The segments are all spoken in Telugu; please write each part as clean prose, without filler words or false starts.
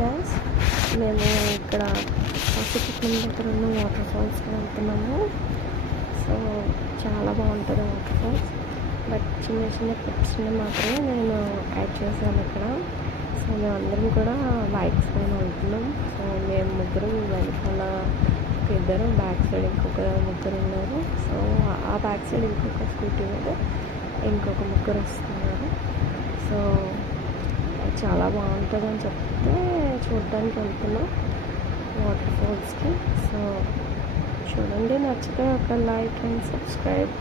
గైస్, మేము ఇక్కడ పసుపుకున్న దగ్గర ఉన్న వాటర్ ఫాల్స్కి వెళ్తున్నాము. సో చాలా బాగుంటుంది వాటర్ ఫాల్స్. బట్ చిన్న చిన్న క్లిప్స్ని మాత్రమే నేను యాడ్ చేశాను ఇక్కడ. సో మేమందరం కూడా బైక్స్ పైన వెళ్తున్నాం. సో మేము ముగ్గురు వెనకాల ఇద్దరు, బ్యాక్ సైడ్ ఇంకొక ముగ్గురు ఉన్నారు. సో ఆ బ్యాక్ సైడ్ ఇంకొక స్కూటీ మీద ఇంకొక ముగ్గురు వస్తున్నారు. సో చాలా బాగుంటుందని చెప్తే చూడడానికి వెళ్తున్నాం వాటర్ ఫాల్స్కి. సో చూడండి, నచ్చితే ఒక like and subscribe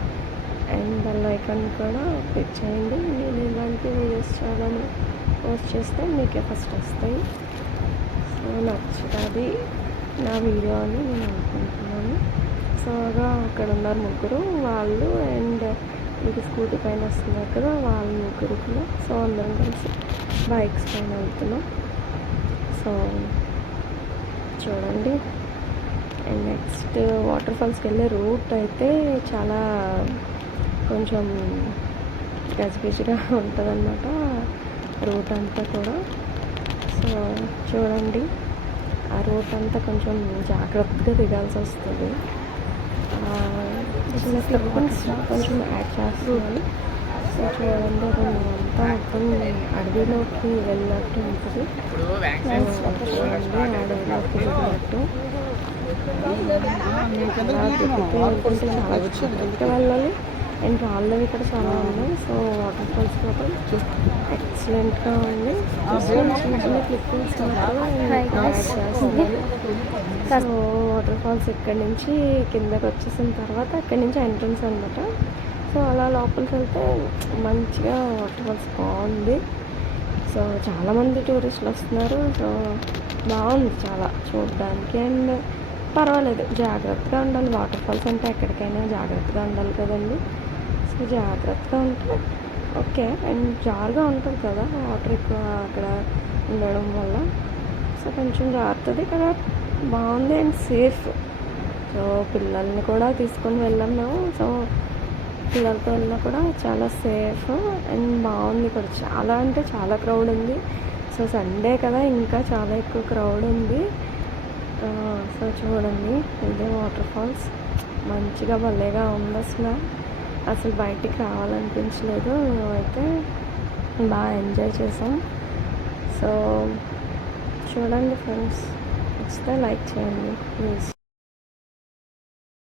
and bell icon కూడా క్లిక్ చేయండి. నేను ఇలాంటి వీడియోస్ చాలా పోస్ట్ చేస్తే మీకే ఫస్ట్ వస్తాయి. సో నచ్చుతుంది నా వీడియో అని నేను అనుకుంటున్నాను. సో అక్కడ ఉన్నారు ముగ్గురు, వాళ్ళు అండ్ మీకు స్కూటీ పైన వస్తున్నారు కదా వాళ్ళ ముగ్గురు కూడా. సో అందరం కలిసి బైక్స్ పైన వెళ్తున్నాం. సో చూడండి. అండ్ నెక్స్ట్ వాటర్ ఫాల్స్కి వెళ్ళే రూట్ అయితే చాలా కొంచెం గజిబిజిగా ఉంటుంది అన్నమాట, రూట్ అంతా కూడా. సో చూడండి, ఆ రూట్ అంతా కొంచెం జాగ్రత్తగా దిగాల్సి వస్తుంది. చిన్న క్లిప్పింగ్స్ కొంచెం యాడ్ చేస్తున్నాను. సో చూడండి, అంతా మొత్తం అడవిలోకి వెళ్ళినట్టు ఉంటుంది. చూడండి, అడవిలోకి వెళ్ళినట్టు చాలా జాగ్రత్తగా వెళ్ళాలి. అండ్ రాళ్ళవి ఇక్కడ చాలా ఉన్నాయి. సో వాటర్ ఫాల్స్ మాత్రం ఎక్సలెంట్గా ఉంది. చిన్న చిన్న క్లిప్పింగ్స్ సో వాటర్ ఫాల్స్ ఇక్కడి నుంచి కిందకి వచ్చేసిన తర్వాత అక్కడి నుంచి ఎంట్రన్స్ అనమాట. సో అలా లోపలికి వెళ్తే మంచిగా వాటర్ ఫాల్స్ బాగుంది. సో చాలామంది టూరిస్టులు వస్తున్నారు. సో బాగుంది చాలా చూడడానికి. అండ్ పర్వాలేదు, జాగ్రత్తగా ఉండాలి. వాటర్ ఫాల్స్ అంటే ఎక్కడికైనా జాగ్రత్తగా ఉండాలి కదండి. సో జాగ్రత్తగా ఉంటే ఓకే. అండ్ జారుగా ఉంటుంది కదా వాటర్ ఎక్కువ అక్కడ ఉండడం వల్ల. సో కొంచెం జారుతుంది కదా, బాగుంది అండ్ సేఫ్. సో పిల్లల్ని కూడా తీసుకొని వెళ్ళాం మేము. సో పిల్లలతో వెళ్ళినా కూడా చాలా సేఫ్ అండ్ బాగుంది కూడా. చాలా అంటే చాలా క్రౌడ్ ఉంది. సో సండే కదా ఇంకా చాలా ఎక్కువ క్రౌడ్ ఉంది. సో చూడండి, ఇదే వాటర్ ఫాల్స్ మంచిగా భలేగా ఉంది. అసలు బయటికి రావాలనిపించలేదు. మేమైతే బాగా ఎంజాయ్ చేసాం. సో చూడండి ఫ్రెండ్స్, నచ్చితే లైక్ చేయండి ప్లీజ్.